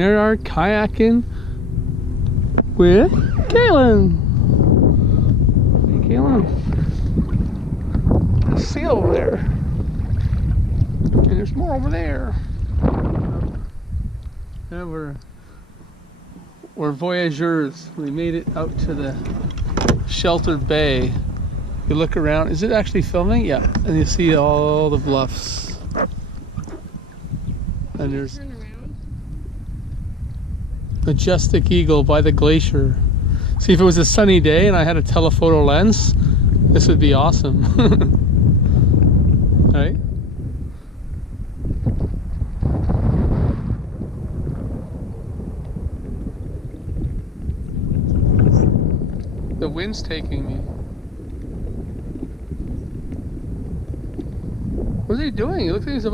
Here are kayaking with Kaylyn. Hey, Kaylyn. There's a seal over there. And there's more over there. Yeah, we're voyageurs. We made it out to the sheltered bay. You look around. Is it actually filming? Yeah. And you see all the bluffs. And there's Majestic Eagle by the glacier. See, if it was a sunny day and I had a telephoto lens, this would be awesome. Right? The wind's taking me. What is he doing? It looks like he's